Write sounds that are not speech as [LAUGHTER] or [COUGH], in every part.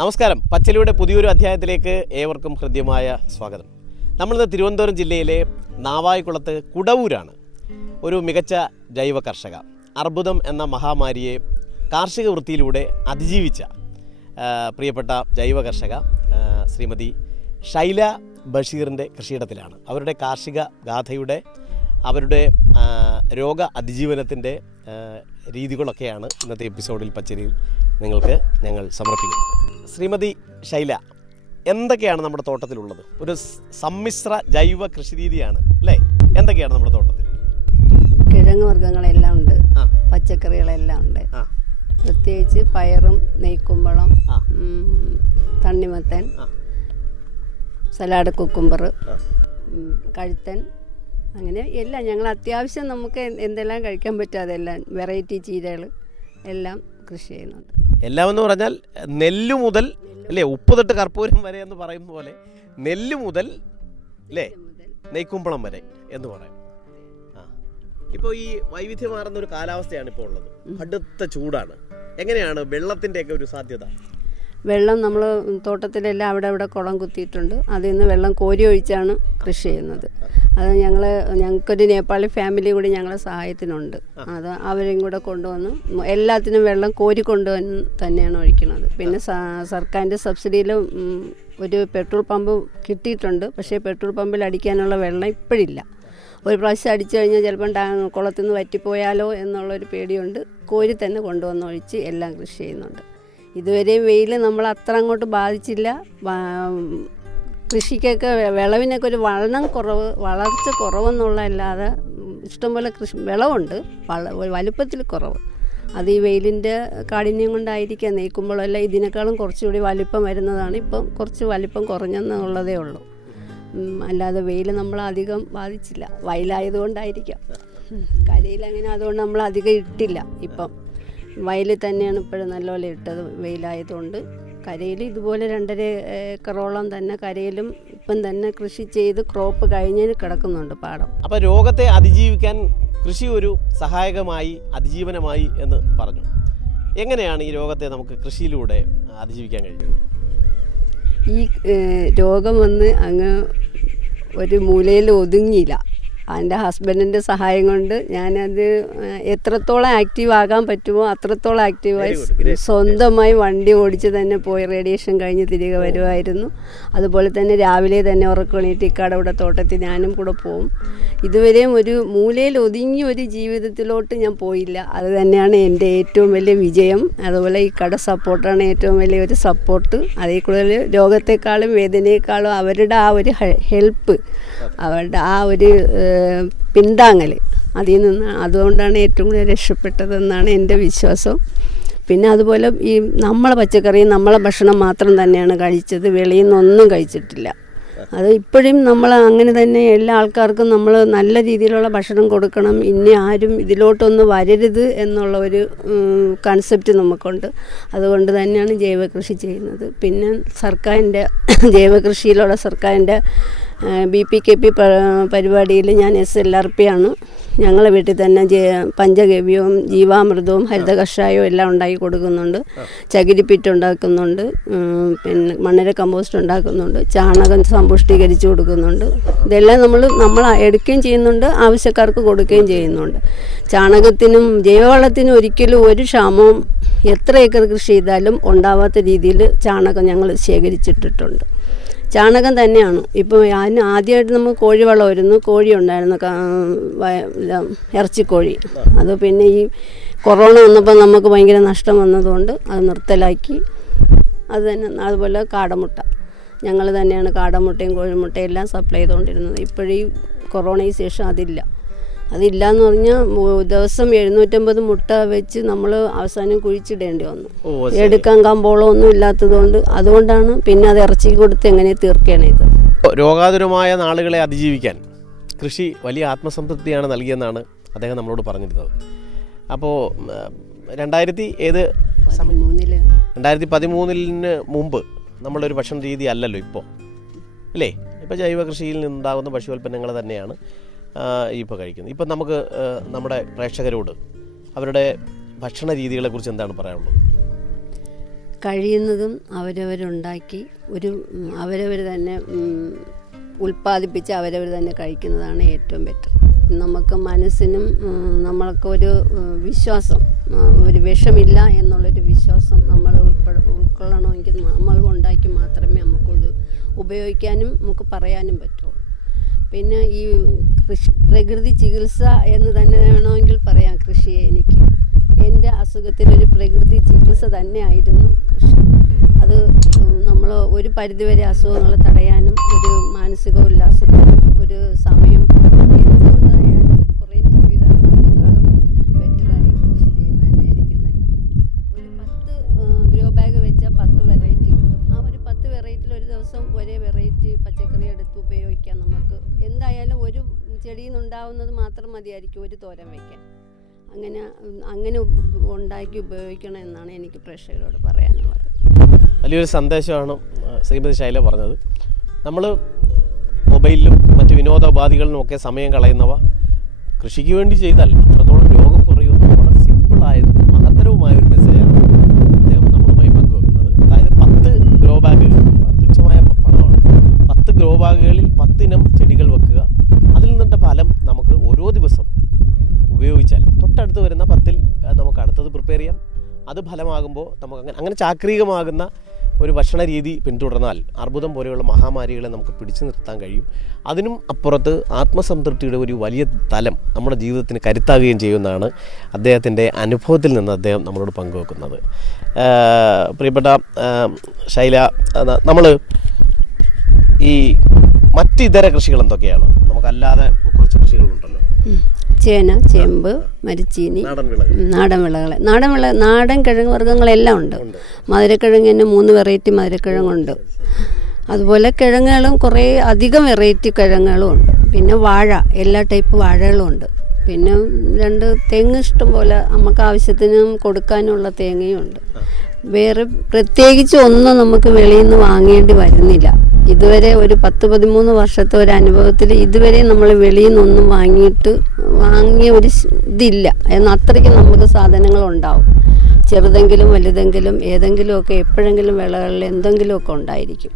നമസ്കാരം. പച്ചലിയുടെ പുതിയൊരു അധ്യായത്തിലേക്ക് ഏവർക്കും ഹൃദ്യമായ സ്വാഗതം. നമ്മളിന്ന് തിരുവനന്തപുരം ജില്ലയിലെ നാവായിക്കുളത്ത് കുടവൂരാണ് ഒരു മികച്ച ജൈവ കർഷക. അർബുദം എന്ന മഹാമാരിയെ കാർഷിക വൃത്തിയിലൂടെ അതിജീവിച്ച പ്രിയപ്പെട്ട ജൈവ കർഷക ശ്രീമതി ഷൈല ബഷീറിന്റെ കൃഷിയിടത്തിലാണ്. അവരുടെ കാർഷിക ഗാഥയുടെ അവരുടെ രോഗ അതിജീവനത്തിന്റെ രീതികളൊക്കെയാണ് ഇന്നത്തെ എപ്പിസോഡിൽ പച്ചരിയിൽ നിങ്ങൾക്ക് ഞങ്ങൾ സമർപ്പിക്കുന്നത്. ശ്രീമതി ശൈല എന്തൊക്കെയാണ് നമ്മുടെ തോട്ടത്തിലുള്ളത്? ഒരു സമ്മിശ്ര ജൈവ കൃഷി രീതിയാണ് അല്ലേ? എന്തൊക്കെയാണ് നമ്മുടെ തോട്ടത്തിൽ? കിഴങ്ങ് വർഗങ്ങളെല്ലാം ഉണ്ട്. പച്ചക്കറികളെല്ലാം ഉണ്ട്. പ്രത്യേകിച്ച് പയറും നെയ്ക്കുമ്പളം തണ്ണിമത്തൻ സലാഡ് കുക്കുംബർ. കഴുത്തൻ അങ്ങനെ എല്ലാം ഞങ്ങൾ അത്യാവശ്യം നമുക്ക് എന്തെല്ലാം കഴിക്കാൻ പറ്റും അതെല്ലാം വെറൈറ്റി ചീരകൾ എല്ലാം കൃഷി ചെയ്യുന്നുണ്ട്. എല്ലാം എന്ന് പറഞ്ഞാൽ നെല്ല് മുതൽ അല്ലേ ഉപ്പ് തൊട്ട് കർപ്പൂരം വരെ എന്ന് പറയുന്ന പോലെ നെല്ല് മുതൽ അല്ലേ നെയ്ക്കുമ്പളം വരെ എന്ന് പറയാം. ഇപ്പോൾ ഈ വൈവിധ്യമാർന്ന ഒരു കാലാവസ്ഥയാണ് ഇപ്പോൾ ഉള്ളത്. അടുത്ത ചൂടാണ്. എങ്ങനെയാണ് വെള്ളത്തിന്റെയൊക്കെ ഒരു സാധ്യത? വെള്ളം നമ്മൾ തോട്ടത്തിലെല്ലാം അവിടെ അവിടെ കുളം കുത്തിയിട്ടുണ്ട്. അതിൽ നിന്ന് വെള്ളം കോരി ഒഴിച്ചാണ് കൃഷി ചെയ്യുന്നത്. അത് ഞങ്ങൾ ഞങ്ങൾക്കൊരു നേപ്പാളി ഫാമിലി കൂടി ഞങ്ങളെ സഹായത്തിനുണ്ട്. അത് അവരെയും കൂടെ കൊണ്ടുവന്ന് എല്ലാത്തിനും വെള്ളം കോരി കൊണ്ടുവന്ന് തന്നെയാണ് ഒഴിക്കുന്നത്. പിന്നെ സർക്കാരിന്റെ സബ്സിഡിയിൽ ഒരു പെട്രോൾ പമ്പ് കിട്ടിയിട്ടുണ്ട്. പക്ഷേ പെട്രോൾ പമ്പിൽ അടിക്കാനുള്ള വെള്ളം ഇപ്പോഴില്ല. ഒരു പ്രാവശ്യം അടിച്ചു കഴിഞ്ഞാൽ ചിലപ്പം കുളത്തിൽ നിന്ന് വറ്റിപ്പോയാലോ എന്നുള്ളൊരു പേടിയുണ്ട്. കോരി തന്നെ കൊണ്ടുവന്ന് ഒഴിച്ച് എല്ലാം കൃഷി ചെയ്യുന്നുണ്ട്. ഇതുവരെ വെയിൽ നമ്മൾ അത്ര അങ്ങോട്ട് ബാധിച്ചില്ല. കൃഷിക്കൊക്കെ വിളവിനൊക്കെ ഒരു വളം കുറവ് വളർച്ച കുറവെന്നുള്ളതല്ലാതെ ഇഷ്ടംപോലെ കൃഷി വിളവുണ്ട്. വള വലുപ്പത്തിൽ കുറവ്. അത് ഈ വെയിലിന്റെ കാഠിന്യം കൊണ്ടായിരിക്കാം. നീക്കുമ്പോഴെല്ലാം ഇതിനേക്കാളും കുറച്ചുകൂടി വലിപ്പം വരുന്നതാണ്. ഇപ്പം കുറച്ച് വലിപ്പം കുറഞ്ഞെന്നുള്ളതേ ഉള്ളൂ. അല്ലാതെ വെയിൽ നമ്മളധികം ബാധിച്ചില്ല. വയലായതുകൊണ്ടായിരിക്കാം കരയിൽ അങ്ങനെ അതുകൊണ്ട് നമ്മൾ അധികം ഇട്ടില്ല ഇപ്പം. വയലിൽ തന്നെയാണ് ഇപ്പോഴും നല്ലപോലെ ഇട്ടത് വെയിലായതുകൊണ്ട്. കരയിൽ ഇതുപോലെ രണ്ടര ഏക്കറോളം തന്നെ കരയിലും ഇപ്പം തന്നെ കൃഷി ചെയ്ത് ക്രോപ്പ് കഴിഞ്ഞതിന് കിടക്കുന്നുണ്ട് പാടം. അപ്പോൾ രോഗത്തെ അതിജീവിക്കാൻ കൃഷി ഒരു സഹായകമായി അതിജീവനമായി എന്ന് പറഞ്ഞു. എങ്ങനെയാണ് ഈ രോഗത്തെ നമുക്ക് കൃഷിയിലൂടെ അതിജീവിക്കാൻ കഴിയുന്നത്? ഈ രോഗം വന്ന് അങ്ങ് ഒരു മൂലയിൽ ഒതുങ്ങിയില്ല. എന്റെ ഹസ്ബൻഡിന്റെ സഹായം കൊണ്ട് ഞാനത് എത്രത്തോളം ആക്റ്റീവ് ആകാൻ പറ്റുമോ അത്രത്തോളം ആക്റ്റീവായി സ്വന്തമായി വണ്ടി ഓടിച്ച് തന്നെ പോയി റേഡിയേഷൻ കഴിഞ്ഞ് തിരികെ വരുമായിരുന്നു. അതുപോലെ തന്നെ രാവിലെ തന്നെ ഉറക്കണീറ്റ് ഇക്കാടെ ഇവിടെ തോട്ടത്തിൽ ഞാനും കൂടെ പോവും. ഇതുവരെയും ഒരു മൂലയിൽ ഒതുങ്ങി ഒരു ജീവിതത്തിലോട്ട് ഞാൻ പോയില്ല. അത് തന്നെയാണ് എന്റെ ഏറ്റവും വലിയ വിജയം. അതുപോലെ ഈ കട സപ്പോർട്ടാണ് ഏറ്റവും വലിയ ഒരു സപ്പോർട്ട്. അതേ കൂടുതൽ രോഗത്തെക്കാളും വേദനയെക്കാളും അവരുടെ ആ ഒരു ഹെൽപ്പ് അവരുടെ ആ ഒരു പിന്താങ്ങൽ അതിൽ നിന്ന് അതുകൊണ്ടാണ് ഏറ്റവും കൂടുതൽ രക്ഷപ്പെട്ടതെന്നാണ് എന്റെ വിശ്വാസം. പിന്നെ അതുപോലെ ഈ നമ്മളെ പച്ചക്കറി നമ്മളെ ഭക്ഷണം മാത്രം തന്നെയാണ് കഴിച്ചത്. വെളിയിൽ നിന്നൊന്നും കഴിച്ചിട്ടില്ല. അത് ഇപ്പോഴും നമ്മൾ അങ്ങനെ തന്നെ എല്ലാ ആൾക്കാർക്കും നമ്മൾ നല്ല രീതിയിലുള്ള ഭക്ഷണം കൊടുക്കണം. ഇനി ആരും ഇതിലോട്ടൊന്നും വരരുത് എന്നുള്ള ഒരു കൺസെപ്റ്റ് നമുക്കുണ്ട്. അതുകൊണ്ട് തന്നെയാണ് ജൈവകൃഷി ചെയ്യുന്നത്. പിന്നെ സർക്കാരിന്റെ ജൈവകൃഷിയിലുള്ള സർക്കാരിന്റെ ബി പി കെ പി പരിപാടിയിൽ ഞാൻ എസ് എൽ ആർ പി ആണ് ഞങ്ങളെ വീട്ടിൽ തന്നെ പഞ്ചഗവ്യവും ജീവാമൃതവും ഹരിത കഷായവും എല്ലാം ഉണ്ടാക്കി കൊടുക്കുന്നുണ്ട്. ചകിരിപ്പിറ്റ് ഉണ്ടാക്കുന്നുണ്ട് പിന്നെ മണ്ണിര കമ്പോസ്റ്റ് ഉണ്ടാക്കുന്നുണ്ട് ചാണകം സമ്പുഷ്ടീകരിച്ച് കൊടുക്കുന്നുണ്ട്. ഇതെല്ലാം നമ്മൾ നമ്മൾ എടുക്കുകയും ചെയ്യുന്നുണ്ട്. ആവശ്യക്കാർക്ക് കൊടുക്കുകയും ചെയ്യുന്നുണ്ട്. ചാണകത്തിനും ജൈവവളത്തിനും ഒരിക്കലും ഒരു ക്ഷാമവും എത്ര ഏക്കർ കൃഷി ചെയ്താലും ഉണ്ടാവാത്ത രീതിയിൽ ചാണകം ഞങ്ങൾ ശേഖരിച്ചിട്ടിട്ടുണ്ട്. ചാണകം തന്നെയാണ്. ഇപ്പോൾ അതിന് ആദ്യമായിട്ട് നമുക്ക് കോഴി വളമായിരുന്നു കോഴി ഉണ്ടായിരുന്നു. ഇറച്ചിക്കോഴി. അത് പിന്നെ ഈ കൊറോണ വന്നപ്പോൾ നമുക്ക് ഭയങ്കര നഷ്ടം വന്നതുകൊണ്ട് അത് നിർത്തലാക്കി. അത് തന്നെ അതുപോലെ കാടമുട്ട. ഞങ്ങൾ തന്നെയാണ് കാടമുട്ടയും കോഴിമുട്ടയും എല്ലാം സപ്ലൈ ചെയ്തുകൊണ്ടിരുന്നത് ഇപ്പോഴീ കൊറോണയ്ക്ക് ശേഷം അതില്ല. അതില്ല എന്ന് പറഞ്ഞാൽ ദിവസം എഴുന്നൂറ്റമ്പത് മുട്ട വെച്ച് നമ്മൾ അവസാനം കുഴിച്ചിടേണ്ടി വന്നു. എടുക്കാൻ കമ്പോളം ഒന്നും ഇല്ലാത്തതുകൊണ്ട് അതുകൊണ്ടാണ് പിന്നെ അത് ഇറച്ചി കൊടുത്ത് എങ്ങനെ തീർക്കുകയാണ് ഇത്. രോഗാതുരമായ നാളുകളെ അതിജീവിക്കാൻ കൃഷി വലിയ ആത്മസംതൃപ്തിയാണ് നൽകിയെന്നാണ് അദ്ദേഹം നമ്മളോട് പറഞ്ഞിരുന്നത്. അപ്പോൾ രണ്ടായിരത്തി ഏത് രണ്ടായിരത്തി പതിമൂന്നിന് മുമ്പ് ഒരു ഭക്ഷണ രീതി അല്ലല്ലോ ഇപ്പോൾ അല്ലേ? ഇപ്പോൾ ജൈവ കൃഷിയിൽ നിന്നുണ്ടാകുന്ന ഭക്ഷ്യോൽപ്പന്നങ്ങൾ തന്നെയാണ്. ഇപ്പോൾ കഴിക്കുന്നത് ഇപ്പം നമുക്ക് നമ്മുടെ പ്രേക്ഷകരോട് അവരുടെ ഭക്ഷണ രീതികളെ കുറിച്ച് എന്താണ് പറയാനുള്ളത്? കഴിയുന്നതും അവരവരുണ്ടാക്കി ഒരു അവരവർ തന്നെ ഉൽപ്പാദിപ്പിച്ച് അവരവർ തന്നെ കഴിക്കുന്നതാണ് ഏറ്റവും ബെറ്റർ നമുക്ക് മനസ്സിനും നമ്മൾക്കൊരു വിശ്വാസം ഒരു വിഷമില്ല എന്നുള്ളൊരു വിശ്വാസം നമ്മൾ ഉൾപ്പെട ഉൾക്കൊള്ളണമെങ്കിൽ നമ്മൾ ഉണ്ടാക്കി മാത്രമേ നമുക്കൊരു ഉപയോഗിക്കാനും നമുക്ക് പറയാനും പറ്റുള്ളൂ. പിന്നെ ഈ കൃഷി പ്രകൃതി ചികിത്സ എന്ന് തന്നെ വേണമെങ്കിൽ പറയാം കൃഷിയെ എനിക്ക്. എന്റെ അസുഖത്തിനൊരു പ്രകൃതി ചികിത്സ തന്നെയായിരുന്നു കൃഷി. അത് നമ്മൾ ഒരു പരിധിവരെ അസുഖങ്ങൾ തടയാനും അങ്ങനെ ഉണ്ടാക്കി ഉപയോഗിക്കണം എന്നാണ് എനിക്ക് പ്രേക്ഷകരോട് പറയാനുള്ളത്. വലിയൊരു സന്ദേശമാണ് ശ്രീമതി ശൈല പറഞ്ഞത്. നമ്മൾ മൊബൈലിലും മറ്റ് വിനോദോപാധികളിലും ഒക്കെ സമയം കളയുന്നവ കൃഷിക്ക് വേണ്ടി ചെയ്താൽ അത്രത്തോളം രോഗം കുറയുമെന്ന് വളരെ സിമ്പിളായതും മഹത്തരവുമായ ഒരു മെസ്സേജാണ് അദ്ദേഹം നമ്മളുമായി പങ്കുവെക്കുന്നത് അതായത് പത്ത് ഗ്രോ ബാഗുകൾ വളരെ തുച്ഛമായ പ- പണമാണ് പത്ത് ഗ്രോ ബാഗുകളിൽ പത്തിനം ചെടികൾ വെക്കുക അതിൽ നിന്നിട്ട് ഫലം നമുക്ക് ഓരോ ദിവസം ഉപയോഗിച്ചാൽ തൊട്ടടുത്ത് വരുന്ന പത്തിൽ ആ, നമുക്ക് അടുത്തത് പ്രിപ്പയർ ചെയ്യാം ഫലമാകുമ്പോൾ നമുക്ക് അങ്ങനെ അങ്ങനെ ചാക്രികമാകുന്ന ഒരു ഭക്ഷണ രീതി പിന്തുടർന്നാൽ അർബുദം പോലെയുള്ള മഹാമാരികളെ നമുക്ക് പിടിച്ചു നിർത്താൻ കഴിയും. അതിനും അപ്പുറത്ത് ആത്മസംതൃപ്തിയുടെ ഒരു വലിയ തലം നമ്മുടെ ജീവിതത്തിന് കരുത്താകുകയും ചെയ്യുമെന്നാണ് അദ്ദേഹത്തിന്റെ അനുഭവത്തിൽ നിന്ന് അദ്ദേഹം നമ്മളോട് പങ്കുവെക്കുന്നത്. പ്രിയപ്പെട്ട ശൈല നമ്മൾ ഈ മറ്റിതര കൃഷികൾ എന്തൊക്കെയാണ്? നമുക്കല്ലാതെ കുറച്ച് കൃഷികളുണ്ടല്ലോ. ചേന ചേമ്പ് മരിച്ചീനി നാടൻ വിളകൾ. നാടൻ വിള നാടൻ കിഴങ്ങ് വർഗങ്ങളെല്ലാം ഉണ്ട്. മധുരക്കിഴങ്ങ് തന്നെ മൂന്ന് വെറൈറ്റി മധുരക്കിഴങ്ങുണ്ട് അതുപോലെ കിഴങ്ങുകളും കുറേ അധികം വെറൈറ്റി കിഴങ്ങുകളും ഉണ്ട്. പിന്നെ വാഴ എല്ലാ ടൈപ്പ് വാഴകളും ഉണ്ട്. പിന്നെ രണ്ട് തെങ്ങ് ഇഷ്ടം പോലെ നമുക്ക് ആവശ്യത്തിനും കൊടുക്കാനുള്ള തേങ്ങയും ഉണ്ട്. വേറെ പ്രത്യേകിച്ച് ഒന്നും നമുക്ക് വെളിയിൽ നിന്ന് വാങ്ങേണ്ടി വരുന്നില്ല. ഇതുവരെ ഒരു പത്ത് പതിമൂന്ന് വർഷത്തെ ഒരു അനുഭവത്തിൽ ഇതുവരെ നമ്മൾ വെളിയിൽ നിന്നൊന്നും വാങ്ങിയിട്ട് വാങ്ങിയ ഒരു ഇതില്ല. എന്നാൽ അത്രയ്ക്ക് നമുക്ക് സാധനങ്ങൾ ഉണ്ടാവും. ചെറുതെങ്കിലും വലുതെങ്കിലും ഏതെങ്കിലുമൊക്കെ എപ്പോഴെങ്കിലും വിളകളിൽ എന്തെങ്കിലുമൊക്കെ ഉണ്ടായിരിക്കും.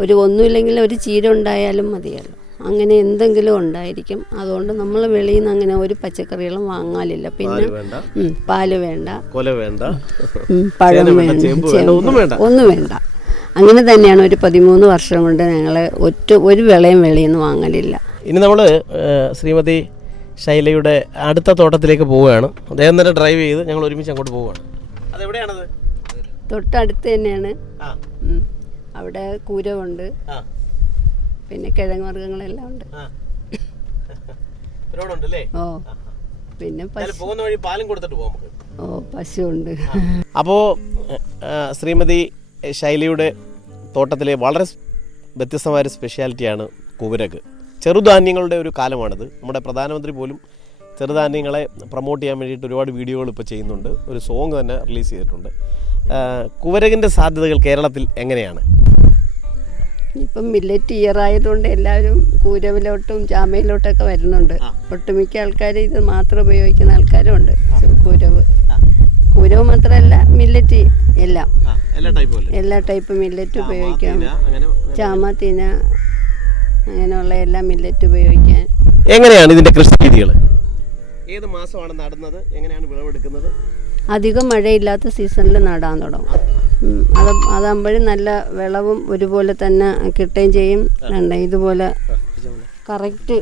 ഒരു ഒന്നുമില്ലെങ്കിൽ ഒരു ചീര ഉണ്ടായാലും മതിയല്ലോ. അങ്ങനെ എന്തെങ്കിലും ഉണ്ടായിരിക്കും. അതുകൊണ്ട് നമ്മൾ വെളിയിൽ നിന്ന് അങ്ങനെ ഒരു പച്ചക്കറികളും വാങ്ങാനില്ല പിന്നെ പാൽ വേണ്ട. കൊല വേണ്ട. പഴം വേണ്ട, ഒന്നും വേണ്ട. അങ്ങനെ തന്നെയാണ് ഒരു പതിമൂന്ന് വർഷം കൊണ്ട് ഞങ്ങൾ ഒറ്റ ഒരു വിളയും വെളിയിൽ നിന്ന് വാങ്ങലില്ല. ഇനി നമ്മൾ ശ്രീമതി ശൈലയുടെ അടുത്ത തോട്ടത്തിലേക്ക് പോവുകയാണ്. അദ്ദേഹം തന്നെ ഡ്രൈവ് ചെയ്ത് ഞങ്ങൾ ഒരുമിച്ച് അങ്ങോട്ട് പോവുകയാണ്. അതെവിടെയാണത്? തൊട്ടടുത്ത് തന്നെയാണ്. അവിടെ കൂരവുണ്ട്. പിന്നെ കിഴങ്ങ് വർഗങ്ങളെല്ലാം ഉണ്ട് ഓ. പിന്നെ പശു പോകുന്ന വഴി പാലും കൊടുത്തിട്ട് പോകാം നമുക്ക്. ഓ അപ്പോൾ ശ്രീമതി ശൈലിയുടെ തോട്ടത്തിലെ വളരെ സ് വ്യത്യസ്തമായ ഒരു സ്പെഷ്യാലിറ്റിയാണ് കുവരക് ചെറുധാന്യങ്ങളുടെ ഒരു കാലമാണിത്. നമ്മുടെ പ്രധാനമന്ത്രി പോലും ചെറുധാന്യങ്ങളെ പ്രൊമോട്ട് ചെയ്യാൻ വേണ്ടിയിട്ട് ഒരുപാട് വീഡിയോകൾ ഇപ്പോൾ ചെയ്യുന്നുണ്ട്. ഒരു സോങ് തന്നെ റിലീസ് ചെയ്തിട്ടുണ്ട്. ആ, കുവരകിന്റെ സാധ്യതകൾ കേരളത്തിൽ എങ്ങനെയാണ്? ഇപ്പം മില്ലറ്റ് ഇയർ ആയതുകൊണ്ട് എല്ലാവരും കൂരവിലോട്ടും ചാമയിലോട്ടൊക്കെ വരുന്നുണ്ട്. ഒട്ടുമിക്ക ആൾക്കാർ ഇത് മാത്രം ഉപയോഗിക്കുന്ന ആൾക്കാരും ഉണ്ട്. കൂരവ്. കൂരവ് മാത്രമല്ല മില്ലറ്റ് എല്ലാം. എല്ലാ ടൈപ്പും അല്ലേ? എല്ലാ ടൈപ്പ് മില്ലറ്റ് ഉപയോഗിക്കാം. ചാമ തിന അങ്ങനെയുള്ള എല്ലാ മില്ലറ്റ് ഉപയോഗിക്കാൻ. എങ്ങനെയാണ് ഇതിന്റെ കൃഷി രീതികൾ ഏത് മാസമാണ് നടുന്നത്? എങ്ങനെയാണ് വിളവെടുക്കുന്നത്? അധികം മഴയില്ലാത്ത സീസണിൽ നടാൻ തുടങ്ങും. അത് അതാകുമ്പോഴും നല്ല വിളവും ഒരുപോലെ തന്നെ കിട്ടുകയും ചെയ്യും. വേണ്ട ഇതുപോലെ കറക്റ്റ്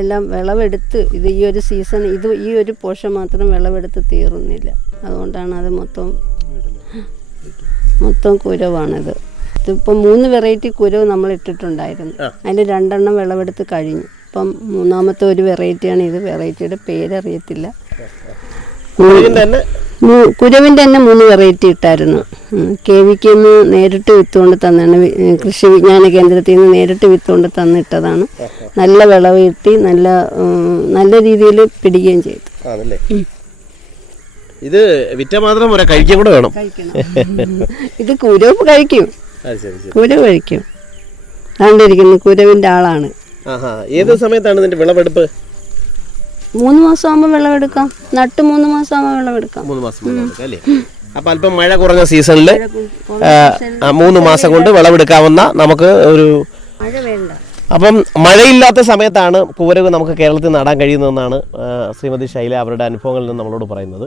എല്ലാം വിളവെടുത്ത് ഇത് ഈ ഒരു സീസൺ ഇത് ഈ ഒരു പോഷൻ മാത്രം വിളവെടുത്ത് തീർന്നില്ല. അതുകൊണ്ടാണ് അത് മൊത്തം മൊത്തം കുരവാണിത്. ഇതിപ്പോൾ മൂന്ന് വെറൈറ്റി കുരവ് നമ്മൾ ഇട്ടിട്ടുണ്ടായിരുന്നു. അതിൽ രണ്ടെണ്ണം വിളവെടുത്ത് കഴിഞ്ഞു. ഇപ്പം മൂന്നാമത്തെ ഒരു വെറൈറ്റിയാണ് ഇത്. വെറൈറ്റിയുടെ പേരറിയത്തില്ല. കുരവിന്റെ തന്നെ? മൂന്ന് വെറൈറ്റി ഇട്ടായിരുന്നു. കെ വിക്ക് നിന്ന് നേരിട്ട് വിത്തുകൊണ്ട് തന്നാണ്. കൃഷി വിജ്ഞാന കേന്ദ്രത്തിൽ നിന്ന് നേരിട്ട് വിത്തുകൊണ്ട് തന്നിട്ടതാണ്. നല്ല വിളവ് കിട്ടി നല്ല നല്ല രീതിയിൽ പിടിക്കുകയും ചെയ്തു. ഇത് വിറ്റ മാത്രം പോരാ കഴിക്കാൻ കൂടെ വേണം. [LAUGHS] ഇത് കുരവ് കഴിക്കും. കുരവ് കഴിക്കും. കണ്ടിരിക്കുന്നു കുരവിന്റെ ആളാണ്. ഏത് സമയത്താണ് ഇതിന്റെ വിളവെടുപ്പ്? മൂന്ന് മാസം ആകുമ്പോൾ വിളവെടുക്കാം നട്ട് മൂന്ന് മാസം ആകുമ്പോൾ വിളവെടുക്കാം മൂന്ന് മാസം അല്ലേ? അപ്പം അല്പം മഴ കുറഞ്ഞ സീസണിൽ മൂന്ന് മാസം കൊണ്ട് വിളവെടുക്കാവുന്ന നമുക്ക് ഒരു അപ്പം മഴയില്ലാത്ത സമയത്താണ് കൂരക് നമുക്ക് കേരളത്തിൽ നടാൻ കഴിയുന്നതെന്നാണ് ശ്രീമതി ശൈല അവരുടെ അനുഭവങ്ങളിൽ നിന്ന് നമ്മളോട് പറയുന്നത്.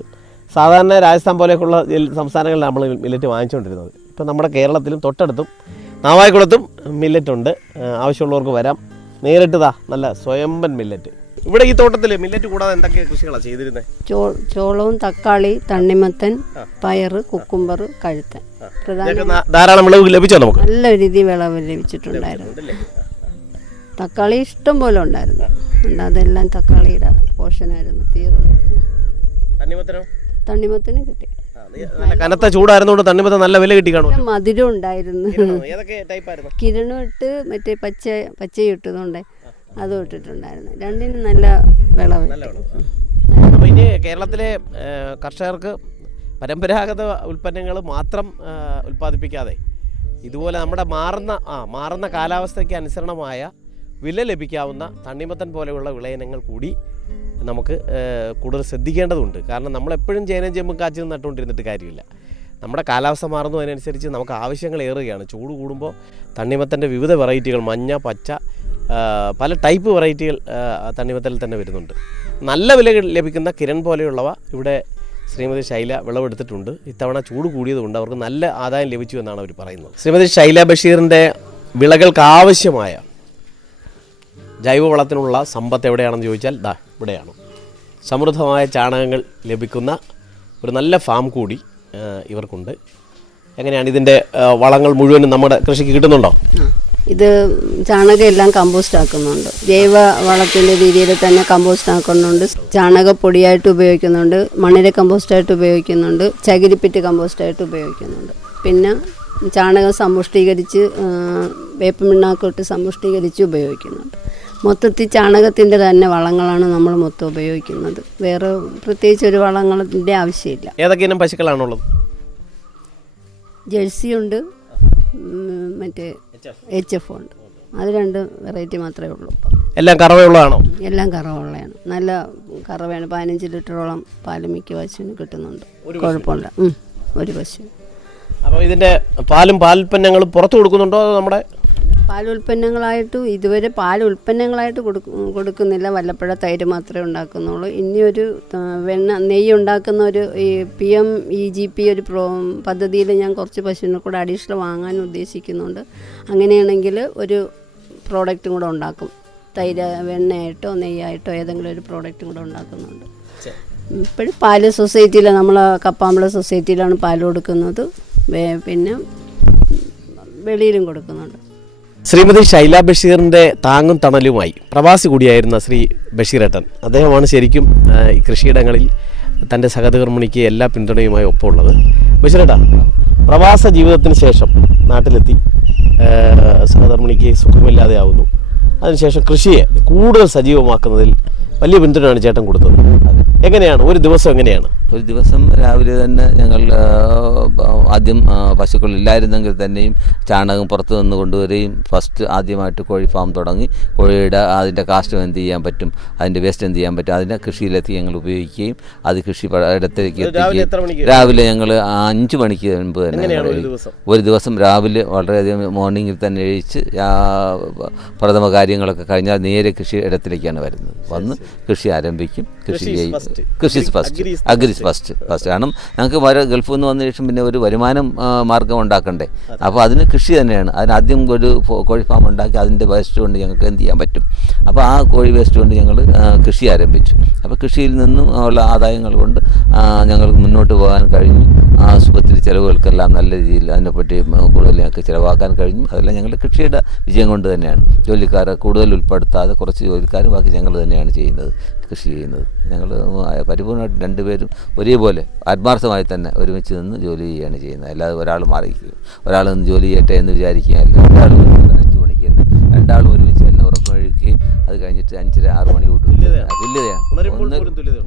സാധാരണ രാജസ്ഥാൻ പോലെയൊക്കെയുള്ള സംസ്ഥാനങ്ങളിൽ നമ്മൾ മില്ലറ്റ് വാങ്ങിച്ചുകൊണ്ടിരുന്നത്. ഇപ്പം നമ്മുടെ കേരളത്തിലും തൊട്ടടുത്തും നാവായിക്കുളത്തും മില്ലറ്റ് ഉണ്ട് ആവശ്യമുള്ളവർക്ക് വരാം. നേരിട്ട് താ നല്ല സ്വയംബൻ മില്ലറ്റ്. ഇവിടെ ഈ തോട്ടത്തിൽ മില്ലറ്റ് കൂടാതെ എന്തൊക്കെ കൃഷികളാണ് ചെയ്തിരുന്നത് ചോളവും തക്കാളി തണ്ണിമത്തൻ പയറ് കുക്കുംബർ കഴുത്തൻ. പ്രധാന ധാരാളം വിളവ് ലഭിച്ചോ നമുക്ക്? നല്ല രീതിയിൽ വിളവ് ലഭിച്ചിട്ടുണ്ടായിരുന്നു. തക്കാളി ഇഷ്ടം പോലെ ഉണ്ടായിരുന്നു. ഉണ്ട് അതെല്ലാം തക്കാളിയുടെ പോഷനായിരുന്നു തീർന്നു. തണ്ണിമത്തനോ? തണ്ണിമത്തനും കിട്ടി. കനത്ത ചൂടായിരുന്നോണ്ട് തണ്ണിമത്തൻ നല്ല വില കിട്ടി കാണും മധുരം ഉണ്ടായിരുന്നു. ഏതൊക്കെ ടൈപ്പായിരുന്നു കിരണം ഇട്ട് മറ്റേ പച്ച പച്ചയും ഇട്ടതുകൊണ്ട് അതും ഇട്ടിട്ടുണ്ടായിരുന്നു. രണ്ടിനും നല്ല വിളവ്. അപ്പോൾ കേരളത്തിലെ കർഷകർക്ക് പരമ്പരാഗത ഉൽപ്പന്നങ്ങൾ മാത്രം ഉൽപ്പാദിപ്പിക്കാതെ ഇതുപോലെ നമ്മുടെ മാറുന്ന ആ മാറുന്ന കാലാവസ്ഥയ്ക്ക് അനുസരണമായ വില ലഭിക്കാവുന്ന തണ്ണിമത്തൻ പോലെയുള്ള വിളയിനങ്ങൾ കൂടി നമുക്ക് കൂടുതൽ ശ്രദ്ധിക്കേണ്ടതുണ്ട്. കാരണം നമ്മളെപ്പോഴും ചേനയും ചെമ്പും കാച്ചിൽ നട്ടുകൊണ്ടിരുന്നിട്ട് കാര്യമില്ല. നമ്മുടെ കാലാവസ്ഥ മാറുന്നതിനനുസരിച്ച് നമുക്ക് ആവശ്യങ്ങൾ ഏറുകയാണ്. ചൂട് കൂടുമ്പോൾ തണ്ണിമത്തന്റെ വിവിധ വെറൈറ്റികൾ മഞ്ഞ പച്ച പല ടൈപ്പ് വെറൈറ്റികൾ തണ്ണിമത്തലിൽ തന്നെ വരുന്നുണ്ട്. നല്ല വില ലഭിക്കുന്ന കിരൺ പോലെയുള്ളവ ഇവിടെ ശ്രീമതി ശൈല വിളവെടുത്തിട്ടുണ്ട്. ഇത്തവണ ചൂട് കൂടിയതുകൊണ്ട് അവർക്ക് നല്ല ആദായം ലഭിച്ചു എന്നാണ് അവർ പറയുന്നത്. ശ്രീമതി ശൈല ബഷീറിന്റെ വിളകൾക്ക് ആവശ്യമായ ജൈവവളത്തിനുള്ള സമ്പത്ത് എവിടെയാണെന്ന് ചോദിച്ചാൽ ദാ ഇവിടെയാണ്. സമൃദ്ധമായ ചാണകങ്ങൾ ലഭിക്കുന്ന ഒരു നല്ല ഫാം കൂടി ഇവർക്കുണ്ട്. എങ്ങനെയാണ് ഇതിന്റെ വളങ്ങൾ മുഴുവനും നമ്മുടെ കൃഷിക്ക് കിട്ടുന്നുണ്ടോ. ഇത് ചാണകം എല്ലാം കമ്പോസ്റ്റ് ആക്കുന്നുണ്ട്. ജൈവ വളത്തിന്റെ രീതിയിൽ തന്നെ കമ്പോസ്റ്റ് ആക്കുന്നുണ്ട്. ചാണകപ്പൊടിയായിട്ട് ഉപയോഗിക്കുന്നുണ്ട്. മണ്ണിര കമ്പോസ്റ്റായിട്ട് ഉപയോഗിക്കുന്നുണ്ട്. ചകിരിപ്പിറ്റ് കമ്പോസ്റ്റായിട്ട് ഉപയോഗിക്കുന്നുണ്ട്. പിന്നെ ചാണകം സമ്പുഷ്ടീകരിച്ച് വേപ്പ് മിണ്ണാക്കിട്ട് സമ്പുഷ്ടീകരിച്ച് ഉപയോഗിക്കുന്നുണ്ട്. മൊത്തത്തിൽ ചാണകത്തിന്റെ തന്നെ വളങ്ങളാണ് നമ്മൾ മൊത്തം ഉപയോഗിക്കുന്നത്. വേറെ പ്രത്യേകിച്ച് ഒരു വളങ്ങളുടെ ആവശ്യമില്ല. ഏതൊക്കെ ഇനം പശുക്കളാണുള്ളത്? ജേഴ്സി ഉണ്ട് ഉം, മറ്റേ എച്ച് എഫ് ഉണ്ട്. അത് രണ്ട് വെറൈറ്റി മാത്രമേ ഉള്ളൂ. എല്ലാം കറവയുള്ളതാണോ? എല്ലാം കറവുള്ളതാണ് നല്ല കറവയാണ്. പതിനഞ്ച് ലിറ്ററോളം പാൽ മിക്ക പശുവിന്. കിട്ടുന്നുണ്ട് കുഴപ്പമില്ല. ഉം, ഒരു പശു അപ്പോൾ ഇതിന്റെ പാലും പാലുൽപ്പന്നങ്ങളും പുറത്ത് കൊടുക്കുന്നുണ്ടോ അതോ നമ്മുടെ പാൽ ഉൽപ്പന്നങ്ങളായിട്ട് ഇതുവരെ പാൽ ഉൽപ്പന്നങ്ങളായിട്ട് കൊടുക്കും കൊടുക്കുന്നില്ല. വല്ലപ്പുഴ തൈര് മാത്രമേ ഉണ്ടാക്കുന്നുള്ളൂ. ഇനി ഒരു വെണ്ണ നെയ്യ് ഉണ്ടാക്കുന്ന ഒരു ഈ P M E G P ഒരു പ്രോ പദ്ധതിയിൽ ഞാൻ കുറച്ച് പശുവിനെ കൂടെ അഡീഷണൽ വാങ്ങാൻ ഉദ്ദേശിക്കുന്നുണ്ട്. അങ്ങനെയാണെങ്കിൽ ഒരു പ്രോഡക്റ്റും കൂടെ ഉണ്ടാക്കും. തൈര് വെണ്ണയായിട്ടോ നെയ്യായിട്ടോ ഏതെങ്കിലും ഒരു പ്രോഡക്റ്റും കൂടെ ഉണ്ടാക്കുന്നുണ്ട്. ഇപ്പോഴും പാൽ സൊസൈറ്റിയിൽ നമ്മൾ കപ്പാമ്പള സൊസൈറ്റിയിലാണ് പാൽ കൊടുക്കുന്നത്. പിന്നെ വെളിയിലും കൊടുക്കുന്നുണ്ട്. ശ്രീമതി ശൈല ബഷീറിന്റെ താങ്ങും തണലുമായി പ്രവാസി കൂടിയായിരുന്ന ശ്രീ ബഷീറേട്ടൻ. അദ്ദേഹമാണ് ശരിക്കും ഈ കൃഷിയിടങ്ങളിൽ തന്റെ സഹതകർമ്മിണിക്ക് എല്ലാ പിന്തുണയുമായി ഒപ്പമുള്ളത്. ബഷീറേട്ടാ പ്രവാസ ജീവിതത്തിന് ശേഷം നാട്ടിലെത്തി സഹധർമ്മിണിക്ക് സുഖമില്ലാതെ ആവുന്നു അതിനുശേഷം കൃഷിയെ കൂടുതൽ സജീവമാക്കുന്നതിൽ വലിയ പിന്തുണയാണ് ചേട്ടൻ കൊടുത്തത്. എങ്ങനെയാണ്? ഒരു ദിവസം എങ്ങനെയാണ്? ഒരു ദിവസം രാവിലെ തന്നെ ഞങ്ങൾ ആദ്യം പശുക്കളില്ലായിരുന്നെങ്കിൽ തന്നെയും ചാണകം പുറത്ത് നിന്ന് കൊണ്ടുവരികയും ഫസ്റ്റ് ആദ്യമായിട്ട് കോഴി ഫാം തുടങ്ങി. കോഴിയുടെ അതിന്റെ കാഷ്ടം എന്ത് ചെയ്യാൻ പറ്റും അതിന്റെ വേസ്റ്റ് എന്ത് ചെയ്യാൻ പറ്റും അതിനെ കൃഷിയിലെത്തി ഞങ്ങൾ ഉപയോഗിക്കുകയും അത് കൃഷി ഇടത്തേക്ക് രാവിലെ എത്തിക്കുകയും ഞങ്ങൾ അഞ്ച് മണിക്ക് മുൻപ് തന്നെ എങ്ങനെയാണ് ഒരു ദിവസം? ഒരു ദിവസം രാവിലെ വളരെയധികം മോർണിംഗിൽ തന്നെ എഴുതിച്ച് പ്രഥമ കാര്യങ്ങളൊക്കെ കഴിഞ്ഞാൽ നേരെ കൃഷി ഇടത്തിലേക്കാണ് വരുന്നത്. വന്ന് കൃഷി ആരംഭിക്കും. കൃഷി ചെയ്യും കൃഷി ഫസ്റ്റ് അഗ്രീസ് ഫസ്റ്റ് ഫസ്റ്റ് കാരണം ഞങ്ങൾക്ക് വര ഗൾഫിൽ നിന്ന് വന്ന ശേഷം പിന്നെ ഒരു വരുമാനം മാർഗം ഉണ്ടാക്കണ്ടേ. അപ്പോൾ അതിന് കൃഷി തന്നെയാണ്. അതിന് ആദ്യം ഒരു കോഴി ഫാം ഉണ്ടാക്കി അതിന്റെ വേസ്റ്റ് കൊണ്ട് ഞങ്ങൾക്ക് എന്ത് ചെയ്യാൻ പറ്റും? അപ്പോൾ ആ കോഴി വേസ്റ്റ് കൊണ്ട് ഞങ്ങൾ കൃഷി ആരംഭിച്ചു. അപ്പോൾ കൃഷിയിൽ നിന്നും ഉള്ള ആദായങ്ങൾ കൊണ്ട് ഞങ്ങൾക്ക് മുന്നോട്ട് പോകാൻ കഴിഞ്ഞു. ആശുപത്രി ചിലവുകൾക്കെല്ലാം നല്ല രീതിയിൽ അതിനെപ്പറ്റി കൂടുതൽ ഞങ്ങൾക്ക് ചിലവാക്കാൻ കഴിഞ്ഞു. അതെല്ലാം ഞങ്ങളുടെ കൃഷിയുടെ വിജയം കൊണ്ട് തന്നെയാണ്. ജോലിക്കാരെ കൂടുതൽ ഉൾപ്പെടുത്താതെ കുറച്ച് ജോലിക്കാർ ബാക്കി ഞങ്ങൾ തന്നെയാണ് ചെയ്യുന്നത് കൃഷി ചെയ്യുന്നത്. ഞങ്ങൾ പരിപൂർണമായിട്ട് രണ്ടുപേരും ഒരേപോലെ ആത്മാർത്ഥമായി തന്നെ ഒരുമിച്ച് നിന്ന് ജോലി ചെയ്യുകയാണ് ചെയ്യുന്നത്. അല്ലാതെ ഒരാൾ മാറി ഒരാൾ ജോലി ചെയ്യട്ടെ എന്ന് വിചാരിക്കുകയല്ല രണ്ടാളും അഞ്ച് മണിക്ക് തന്നെ രണ്ടാളും ഒരുമിച്ച് തന്നെ ഉറക്കം കഴിക്കുകയും അത് കഴിഞ്ഞിട്ട് അഞ്ചര ആറ് മണി തൊട്ട് തുല്യതയാണ്.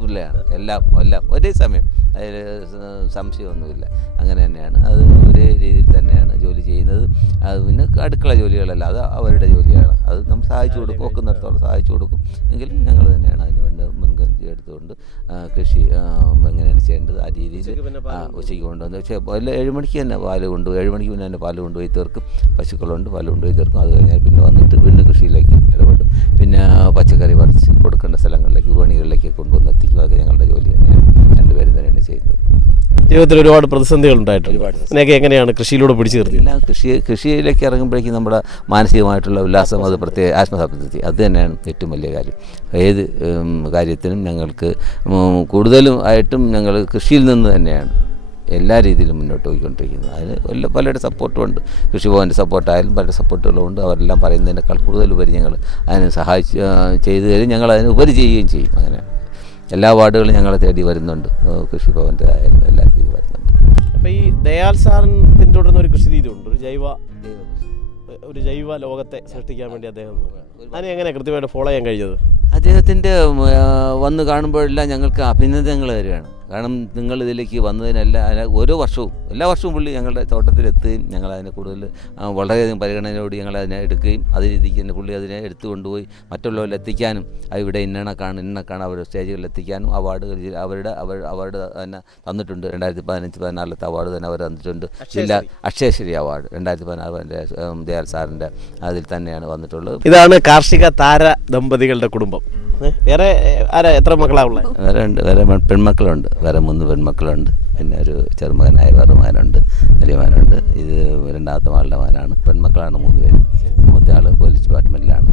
തുല്യതയാണ്. എല്ലാം എല്ലാം ഒരേ സമയം. അതിൽ സംശയമൊന്നുമില്ല അങ്ങനെ തന്നെയാണ്. അത് ഒരേ രീതിയിൽ തന്നെയാണ് ജോലി ചെയ്യുന്നത്. അത് പിന്നെ അടുക്കള ജോലികളല്ല അത് അവരുടെ ജോലിയാണ്. അത് നമ്മൾ സഹായിച്ചു കൊടുക്കും ഒക്കുന്നിടത്തോളം സഹായിച്ചു കൊടുക്കും. എങ്കിലും ഞങ്ങൾ തന്നെയാണ് അതിന് വേണ്ട മുൻകരുതി എടുത്തുകൊണ്ട് കൃഷി എങ്ങനെയാണ് ചെയ്യേണ്ടത് ആ രീതിയിൽ ഉച്ചയ്ക്ക് കൊണ്ടുവന്ന് പക്ഷേ എല്ലാ ഏഴ് മണിക്ക് തന്നെ പാൽ കൊണ്ടുപോയി ഏഴ് മണിക്ക് പിന്നെ തന്നെ പാൽ കൊണ്ടുപോയി തീർക്കും. പശുക്കളുണ്ട് പാൽ കൊണ്ടുപോയി തീർക്കും. അത് കഴിഞ്ഞാൽ പിന്നെ വന്നിട്ട് വീണ്ടും കൃഷിയിലേക്ക് ഇടപെടും പിന്നെ പച്ചക്കറി പറിച്ച് കൊടുക്കേണ്ട സ്ഥലങ്ങളിലേക്ക് വിപണികളിലേക്ക് കൊണ്ടുവന്ന് എത്തിക്കും. അതൊക്കെ ഞങ്ങളുടെ ജോലി തന്നെയാണ്. രണ്ടുപേരും തന്നെയാണ് ചെയ്യുന്നത്. ജീവിതത്തിൽ ഒരുപാട് പ്രതിസന്ധികൾ ഉണ്ടായിട്ടുണ്ട്. അതിനെയൊക്കെ എങ്ങനെയാണ് കൃഷിയിലൂടെ പിടിച്ചു നിർത്തിയത്? എല്ലാം കൃഷി കൃഷിയിലേക്ക് ഇറങ്ങുമ്പോഴേക്കും നമ്മുടെ മാനസികമായിട്ടുള്ള ഉല്ലാസം അത് പ്രത്യേക ആത്മസംതൃപ്തി. അത് തന്നെയാണ് ഏറ്റവും വലിയ കാര്യം. ഏത് കാര്യത്തിനും ഞങ്ങൾക്ക് കൂടുതലും ആയിട്ടും ഞങ്ങൾ കൃഷിയിൽ നിന്ന് തന്നെയാണ് എല്ലാ രീതിയിലും മുന്നോട്ട് പോയിക്കൊണ്ടിരിക്കുന്നത് അതിന് വലിയ പലരുടെ സപ്പോർട്ടും ഉണ്ട്. കൃഷിഭവന്റെ സപ്പോർട്ടായാലും പല സപ്പോർട്ടുകളും ഉണ്ട് അവരെല്ലാം പറയുന്നതിനേക്കാൾ കൂടുതൽ ഉപരി ഞങ്ങൾ അതിന് സഹായിച്ച് ചെയ്തു തരും ഞങ്ങൾ അതിന് ഉപരി ചെയ്യുകയും ചെയ്യും. അങ്ങനെ എല്ലാ വാർഡുകളും ഞങ്ങളെ തേടി വരുന്നുണ്ട്. കൃഷിഭവന്റെ ആയാലും എല്ലാ രീതിയിലും വരുന്നുണ്ട്. അപ്പോൾ ഈ ദയാൽ സാറിൻ പിന്തുടരുന്ന ഒരു കൃഷി രീതി ഉണ്ട്. ഒരു ജൈവ ഒരു ജൈവ ലോകത്തെ സൃഷ്ടിക്കാൻ വേണ്ടി അദ്ദേഹം അതിനെ എങ്ങനെ കൃത്യമായിട്ട് ഫോളോ ചെയ്യാൻ കഴിഞ്ഞത്? അദ്ദേഹത്തിന്റെ വന്ന് കാണുമ്പോഴെല്ലാം ഞങ്ങൾക്ക് അഭിനന്ദനങ്ങൾ തരികയാണ്. കാരണം നിങ്ങൾ ഇതിലേക്ക് വന്നതിനല്ല ഓരോ വർഷവും എല്ലാ വർഷവും പുള്ളി ഞങ്ങളുടെ തോട്ടത്തിലെത്തുകയും ഞങ്ങൾ അതിനെ കൂടുതൽ വളരെയധികം പരിഗണനയോട് ഞങ്ങൾ അതിനെ എടുക്കുകയും അതേ രീതിക്ക് തന്നെ പുള്ളി അതിനെ എടുത്തു കൊണ്ടുപോയി മറ്റുള്ളവരിൽ എത്തിക്കാനും അത് ഇവിടെ ഇന്നണക്കാണ് ഇന്നണക്കാണ് അവരുടെ സ്റ്റേജുകളിൽ എത്തിക്കാനും അവാർഡുകൾ അവരുടെ അവർ അവാർഡ് തന്നെ തന്നിട്ടുണ്ട്. രണ്ടായിരത്തി പതിനഞ്ച് പതിനാറിലത്തെ അവാർഡ് തന്നെ അവർ തന്നിട്ടുണ്ട്. ജില്ലാ അക്ഷയശ്രീ അവാർഡ് രണ്ടായിരത്തി പതിനാറ് ദയാൽ സാറിന്റെ അതിൽ തന്നെയാണ് വന്നിട്ടുള്ളത്. ഇതാണ് കാർഷിക താര ദമ്പതികളുടെ കുടുംബം. വേറെ ആരാ എത്ര മക്കളാ ഉള്ളത് വേറെ ഉണ്ട് വേറെ പെൺമക്കളുണ്ട്. വേറെ മൂന്ന് പെൺമക്കളുണ്ട്. പിന്നെ ഒരു ചെറുമകനായ വേറെ മകനുണ്ട് വലിയ മകനുണ്ട്. ഇത് രണ്ടാമത്തെ മകളുടെ മകനാണ്. പെൺമക്കളാണ് മൂന്ന് പേര്. മൂത്ത ആൾ പോലീസ് ഡിപ്പാർട്ട്മെന്റിലാണ്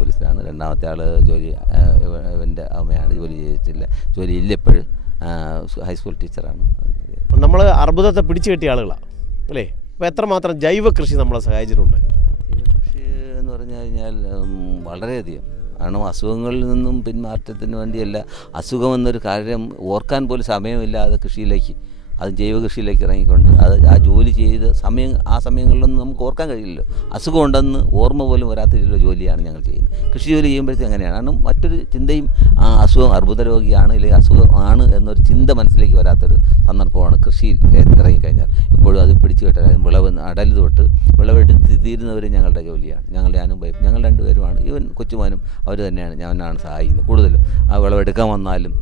പോലീസിലാണ്. രണ്ടാമത്തെ ആൾ ജോലി ഇവന്റെ അമ്മയാണ്. ജോലി ചെയ്തിട്ടില്ല. ജോലി ഇല്ല ഇപ്പോഴും ഹൈസ്കൂൾ ടീച്ചറാണ്. നമ്മൾ അർബുദത്തെ പിടിച്ചു കെട്ടിയ ആളുകളാണ് അല്ലേ? അപ്പോൾ എത്രമാത്രം ജൈവ കൃഷി നമ്മളെ സഹായിച്ചിട്ടുണ്ട്? ജൈവ കൃഷി എന്ന് പറഞ്ഞു കഴിഞ്ഞാൽ വളരെയധികം. കാരണം അസുഖങ്ങളിൽ നിന്നും പിന്മാറ്റത്തിന് വേണ്ടിയല്ല. അസുഖം എന്നൊരു കാര്യം ഓർക്കാൻ പോലും സമയമില്ലാതെ കൃഷിയിലേക്ക് അത് ജൈവകൃഷിയിലേക്ക് ഇറങ്ങിക്കൊണ്ട് അത് ആ ജോലി ചെയ്ത് സമയം ആ സമയങ്ങളിലൊന്നും നമുക്ക് ഓർക്കാൻ കഴിയില്ലല്ലോ. അസുഖം ഉണ്ടെന്ന് ഓർമ്മ പോലും വരാത്ത രീതിയിലുള്ള ജോലിയാണ് ഞങ്ങൾ ചെയ്യുന്നത്. കൃഷി ജോലി ചെയ്യുമ്പോഴത്തേക്കും അങ്ങനെയാണ്. കാരണം മറ്റൊരു ചിന്തയും ആ അസുഖം അർബുദ രോഗിയാണ് അല്ലെങ്കിൽ അസുഖമാണ് എന്നൊരു ചിന്ത മനസ്സിലേക്ക് വരാത്തൊരു സന്ദർഭമാണ് കൃഷിയിൽ ഇറങ്ങിക്കഴിഞ്ഞാൽ. എപ്പോഴും അത് പിടിച്ചു കെട്ടാൻ വിളവ് അടൽ തൊട്ട് വിളവെടുത്ത് തീരുന്നവരും ഞങ്ങളുടെ ജോലിയാണ്. ഞങ്ങളുടെ ഞാനും വൈഫ് ഞങ്ങൾ രണ്ടുപേരുമാണ്. ഇവൻ കൊച്ചുമാനും അവർ തന്നെയാണ് ഞാനാണ് സഹായിക്കുന്നത്. കൂടുതലും ആ വിളവെടുക്കാൻ വന്നാലും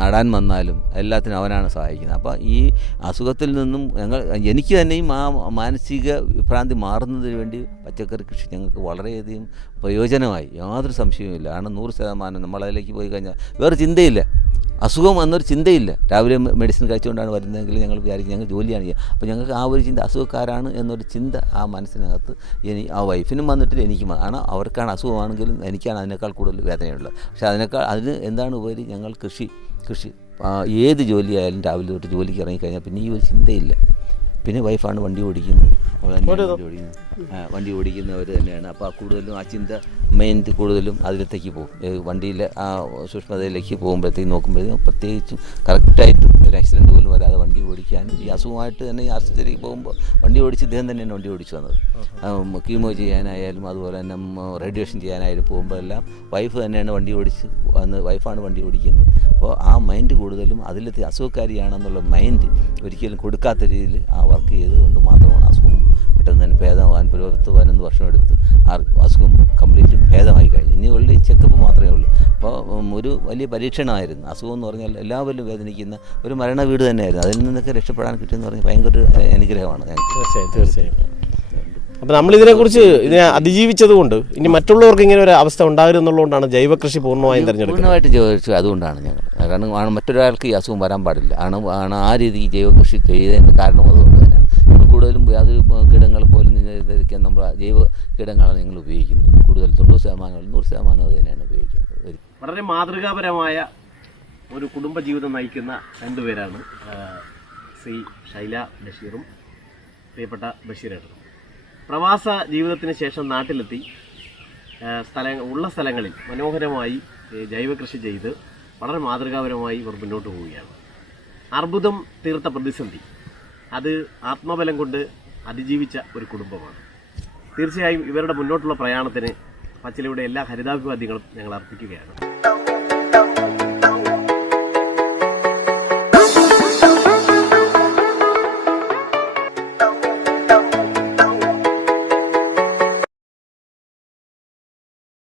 നടാൻ വന്നാലും എല്ലാത്തിനും അവനാണ് സഹായിക്കുന്നത്. അപ്പോൾ ഈ അസുഖത്തിൽ നിന്നും ഞങ്ങൾ എനിക്ക് തന്നെയും ആ മാനസിക വിഭ്രാന്തി മാറുന്നതിന് വേണ്ടി പച്ചക്കറി കൃഷി ഞങ്ങൾക്ക് വളരെയധികം പ്രയോജനമായി. യാതൊരു സംശയവുമില്ല. കാരണം നൂറ് ശതമാനം നമ്മളതിലേക്ക് പോയി കഴിഞ്ഞാൽ വേറെ ചിന്തയില്ല. അസുഖം എന്നൊരു ചിന്തയില്ല. രാവിലെ മെഡിസിൻ കഴിച്ചുകൊണ്ടാണ് വരുന്നതെങ്കിൽ ഞങ്ങൾ വിചാരിക്കും ഞങ്ങൾ ജോലിയാണ് ചെയ്യുക. അപ്പോൾ ഞങ്ങൾക്ക് ആ ഒരു ചിന്ത അസുഖക്കാരാണ് എന്നൊരു ചിന്ത ആ മനസ്സിനകത്ത് ഇനി ആ വൈഫിനും വന്നിട്ടില്ല എനിക്കും ആണ്. അവർക്കാണ് അസുഖമാണെങ്കിലും എനിക്കാണ് അതിനേക്കാൾ കൂടുതൽ വേദനയുള്ളത്. പക്ഷേ അതിനേക്കാൾ അതിന് എന്താണ് ഉപരി ഞങ്ങൾ കൃഷി കൃഷി ഏത് ജോലിയായാലും രാവിലെ തൊട്ട് ജോലിക്ക് ഇറങ്ങിക്കഴിഞ്ഞാൽ പിന്നെ ഈ ഒരു ചിന്തയില്ല. പിന്നെ വൈഫാണ് വണ്ടി ഓടിക്കുന്നത്. അവൾ തന്നെയാണ് വണ്ടി ഓടിക്കുന്നത്. വണ്ടി ഓടിക്കുന്നവർ തന്നെയാണ്. അപ്പോൾ ആ കൂടുതലും ആ ചിന്ത മൈൻഡ് കൂടുതലും അതിലത്തേക്ക് പോകും. വണ്ടിയിലെ ആ സൂക്ഷ്മതയിലേക്ക് പോകുമ്പോഴത്തേക്ക് നോക്കുമ്പോഴത്തേക്കും പ്രത്യേകിച്ചും കറക്റ്റായിട്ട് ഒരു ആക്സിഡന്റ് പോലും വരാതെ വണ്ടി ഓടിക്കാൻ. ഈ അസുഖമായിട്ട് തന്നെ ഈ ആശുപത്രി പോകുമ്പോൾ വണ്ടി ഓടിച്ച് ഇദ്ദേഹം തന്നെയാണ് വണ്ടി ഓടിച്ചു വന്നത്. കീമോ ചെയ്യാനായാലും അതുപോലെ തന്നെ റേഡിയേഷൻ ചെയ്യാനായാലും പോകുമ്പോൾ എല്ലാം വൈഫ് തന്നെയാണ് വണ്ടി ഓടിച്ച് വന്ന് വൈഫാണ് വണ്ടി ഓടിക്കുന്നത്. അപ്പോൾ ആ മൈൻഡ് കൂടുതലും അതിലെത്തി അസുഖക്കാരിയാണെന്നുള്ള മൈൻഡ് ഒരിക്കലും കൊടുക്കാത്ത രീതിയിൽ ആ വർക്ക് ചെയ്തുകൊണ്ട് മാത്രമാണ് അസുഖം പെട്ടെന്ന് തന്നെ ഭേദമാകാൻ ഒരു പത്ത് പതിനൊന്ന് വർഷം എടുത്ത് ആ അസുഖം കംപ്ലീറ്റും ഭേദമായി കഴിഞ്ഞു ഒരു വലിയ പരീക്ഷണമായിരുന്നു. അസുഖം എന്ന് പറഞ്ഞാൽ എല്ലാവരും വേദനിക്കുന്ന ഒരു മരണ വീട് തന്നെയായിരുന്നു. അതിൽ നിന്നൊക്കെ രക്ഷപ്പെടാൻ കിട്ടിയെന്ന് പറഞ്ഞാൽ ഭയങ്കര ഒരു അനുഗ്രഹമാണ് തീർച്ചയായും തീർച്ചയായും. അപ്പം അപ്പോൾ നമ്മളിതിനെക്കുറിച്ച് ഇതിനെ അതിജീവിച്ചത് കൊണ്ട് ഇനി മറ്റുള്ളവർക്ക് ഇങ്ങനെ ഒരു അവസ്ഥ ഉണ്ടാകരുതെന്നുള്ളതുകൊണ്ടാണ് ജൈവ കൃഷി പൂർണമായും തിരഞ്ഞെടുക്കുന്നത്. പൂർണമായിട്ട് ചോദിച്ചു അതുകൊണ്ടാണ് ഞങ്ങൾ. കാരണം ആണ് മറ്റൊരാൾക്ക് ഈ അസുഖം വരാൻ പാടില്ല. ആണ് ആണ് ആ രീതിക്ക് ജൈവ കൃഷി ചെയ്തതിന്റെ കാരണം അതുകൊണ്ട് തന്നെയാണ്. നമ്മൾ കൂടുതലും യാതൊരു കീടങ്ങൾ പോലും നിയന്ത്രിക്കാൻ നമ്മൾ ജൈവ കീടങ്ങളാണ് ഞങ്ങൾ ഉപയോഗിക്കുന്നത്. കൂടുതൽ തൊണ്ണൂറ് ശതമാനം നൂറ് ശതമാനം അത് തന്നെയാണ് ഉപയോഗിക്കുന്നത്. വളരെ മാതൃകാപരമായ ഒരു കുടുംബജീവിതം നയിക്കുന്ന രണ്ടുപേരാണ് ശ്രീ ശൈല ബഷീറും പ്രിയപ്പെട്ട ബഷീറേട്ടനും പ്രവാസ ജീവിതത്തിന് ശേഷം നാട്ടിലെത്തി സ്ഥല ഉള്ള സ്ഥലങ്ങളിൽ മനോഹരമായി ജൈവകൃഷി ജൈവ കൃഷി ചെയ്ത് വളരെ മാതൃകാപരമായി ഇവർ മുന്നോട്ട് പോവുകയാണ്. അർബുദം തീർത്ത പ്രതിസന്ധി. അത് ആത്മബലം കൊണ്ട് അതിജീവിച്ച ഒരു കുടുംബമാണ്. തീർച്ചയായും ഇവരുടെ മുന്നോട്ടുള്ള പ്രയാണത്തിന് പച്ചിലയുടെ എല്ലാ ഹരിതാഭിവാദ്യങ്ങളും ഞങ്ങൾ അർപ്പിക്കുകയാണ്.